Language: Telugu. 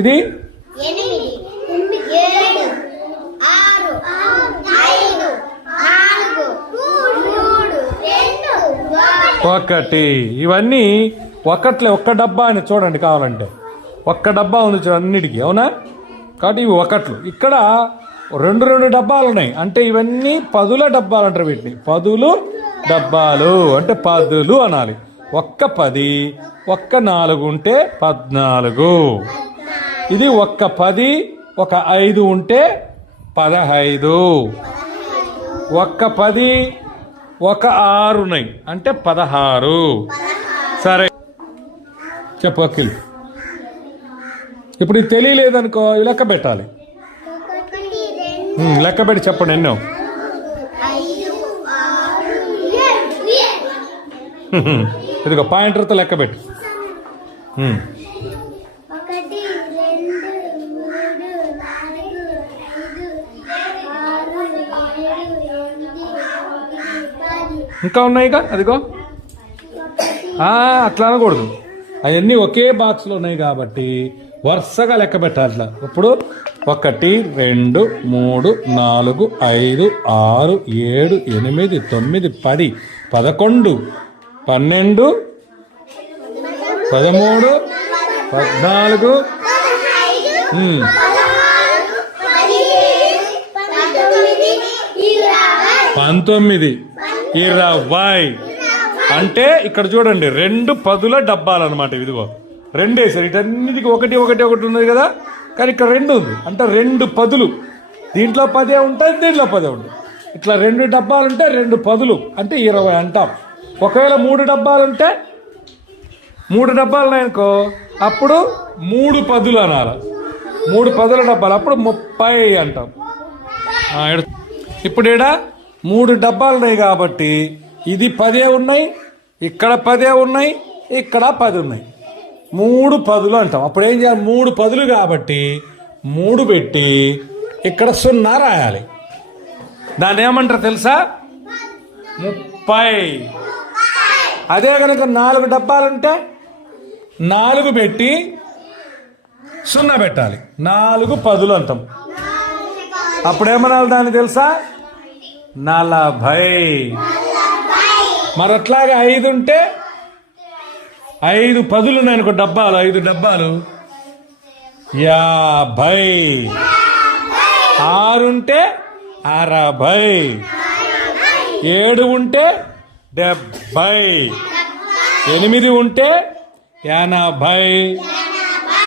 ఇది? ఒకటి. ఇవన్నీ ఒకట్లే ఒక్క డబ్బా అని చూడండి కావాలంటే. ఒక్క డబ్బా ఉంది చూడండి అన్నిటికీ అవునా? కాబట్టి ఇవి ఒకట్లు. ఇక్కడ రెండు రెండు డబ్బాలు ఉన్నాయి. అంటే ఇవన్నీ పదుల డబ్బాలు అంటారు వీటిని. పదులు డబ్బాలు. అంటే పదులు అనాలి. ఒక్క పది ఒక్క నాలుగు ఉంటే పద్నాలుగు. ఇది ఒక్క పది ఒక ఐదు ఉంటే పదహైదు. ఒక్క పది ఒక ఆరు ఉన్నాయి. అంటే పదహారు. సరే. చెప్పు వకీల్ ఇప్పుడు ఇది తెలియలేదనుకో లెక్క పెట్టాలి. లెక్క పెట్టి చెప్పండి ఎన్నో. ఇదిగో పాయింటర్తో లెక్క పెట్టు ఉమ్, ఒకటి రెండు మూడు నాలుగు ఐదు ఆరు ఏడు ఎనిమిది తొమ్మిది ఇంకా ఉన్నాయిగా అదిగో. ఆ, అట్లా అనకూడదు అవన్నీ ఒకే బాక్స్లో ఉన్నాయి కాబట్టి వరుసగా లెక్క పెట్టాలి అట్లా. ఇప్పుడు ఒకటి రెండు మూడు నాలుగు ఐదు ఆరు ఏడు ఎనిమిది తొమ్మిది పది పదకొండు పన్నెండు పదమూడు పద్నాలుగు పంతొమ్మిది. ఇరవై. అంటే ఇక్కడ చూడండి రెండు పదుల డబ్బాలు అనమాట ఇదిగో. రెండు వేసారు. ఇటన్నిటికి ఒకటి ఒకటి ఒకటి ఉన్నది కదా? కానీ ఇక్కడ రెండు ఉంది. అంటే రెండు పదులు. దీంట్లో పదే ఉంటుంది దీంట్లో పదే ఉంటుంది ఇట్లా రెండు డబ్బాలు ఉంటే రెండు పదులు. అంటే ఇరవై అంటాం. ఒకవేళ మూడు డబ్బాలు ఉంటే మూడు డబ్బాలు ఉన్నాయనుకో అప్పుడు మూడు పదులు అనాలి. మూడు పదుల డబ్బాలు. అప్పుడు ముప్పై అంటాం. ఇప్పుడు ఈడ మూడు డబ్బాలు ఉన్నాయి కాబట్టి ఇది పదే ఉన్నాయి ఇక్కడ పదే ఉన్నాయి ఇక్కడ పది ఉన్నాయి. మూడు పదులు అంటాం. అప్పుడు ఏం చేయాలి? మూడు పదులు కాబట్టి మూడు పెట్టి ఇక్కడ సున్నా రాయాలి. దాన్ని ఏమంటారు తెలుసా? ముప్పై. అదే కనుక నాలుగు డబ్బాలుంటే నాలుగు పెట్టి సున్నా పెట్టాలి. నాలుగు పదులు అంటాం. అప్పుడేమనాలి దాన్ని తెలుసా? నలభై. మరట్లాగా ఐదు ఉంటే ఐదు పదులు ఉన్నాయి అనుకో డబ్బాలు ఐదు డబ్బాలు. యాభై. ఆరుంటే అరభై. ఏడు ఉంటే డెబ్బై. ఎనిమిది ఉంటే ఎనభై.